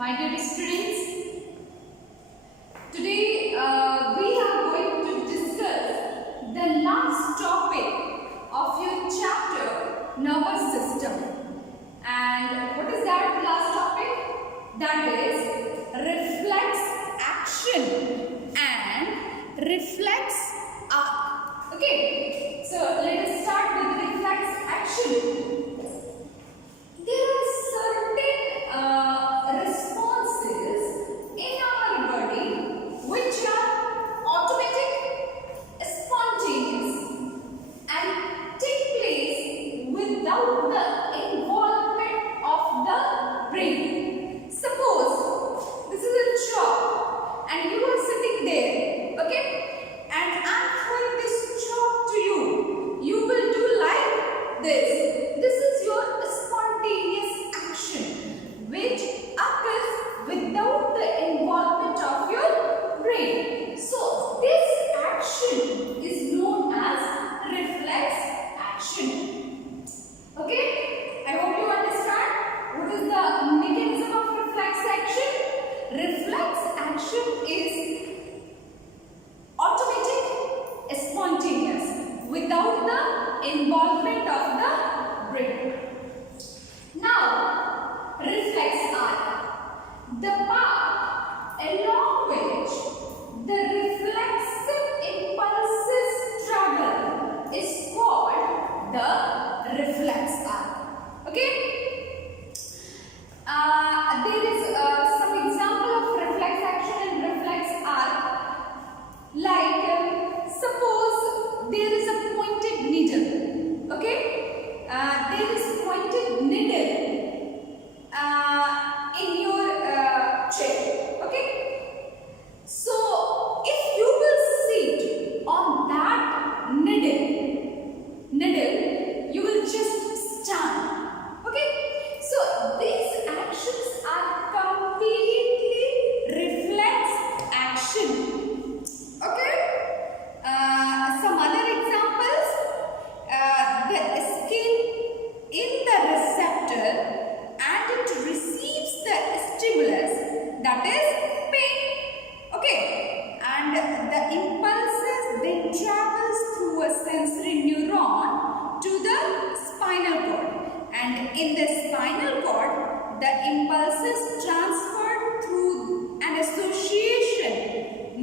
My dear students, today we are going to discuss the last topic of your chapter, nervous system. And what is that last topic? That is reflex action and reflex arc. Okay, so let us start with reflex action. There are certain responses in our body which are automatic, spontaneous, and take place without the involvement of the brain. Suppose this is a chalk and you are sitting there, okay? And I am throwing this chalk to you. You will do like this. This is your spontaneous action which occurs without the involvement of your brain. So this action is known as reflex action. Okay? I hope you understand what is the mechanism of reflex action. Reflex action is automatic, spontaneous, without the involvement of the brain. Now, reflex arc, the path along which the reflexive impulses travel is called the reflex arc. Okay? There is some example of reflex action and reflex arc. Like, suppose there is a pointed needle. Okay? There is pointed needle in your chair. Okay? So, if you will sit on that needle, you will just stand. Okay? So, these actions are completely reflex action. Okay? Some other examples. The skin in the receptor and it receives the stimulus, that is pain. Okay? And the impulses then travels through a sensory neuron to the spinal cord. And in the spinal cord, the impulses transferred through an association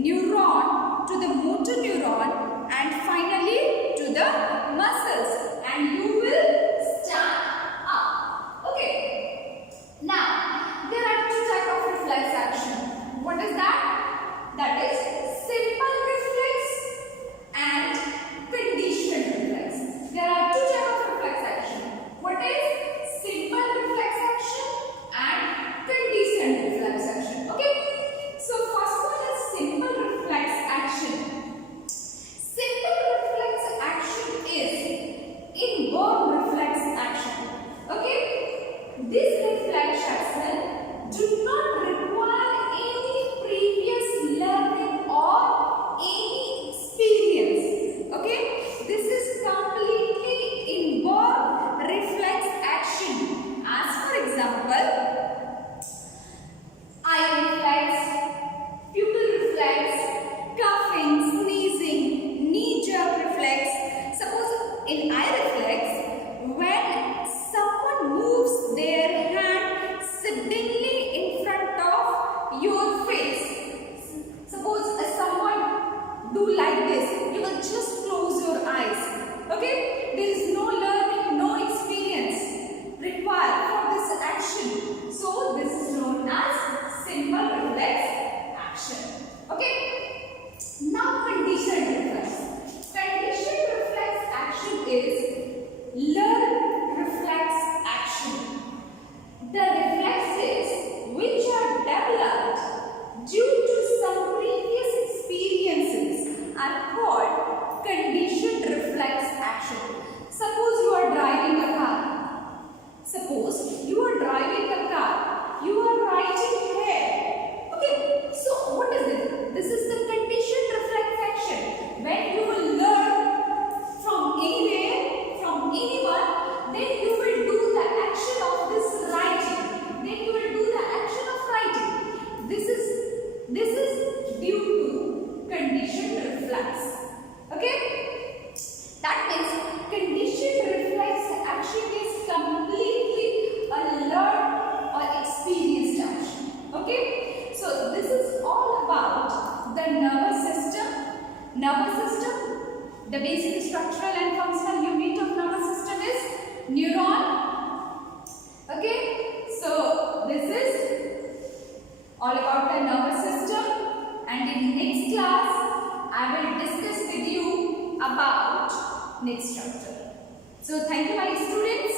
neuron to the motor neuron and finally to the muscles, and you will stand up. Okay. Now, there are two types of reflex action. What is that? That is simple reflex and conditioned reflex. There are two types of reflex action. What is simple reflex action and conditioned reflex action? Okay. So, first one is simple reflex action. Simple reflex nervous system. The basic structural and functional unit of nervous system is neuron. Okay, so this is all about the nervous system, and in next class I will discuss with you about next chapter. So thank you my students.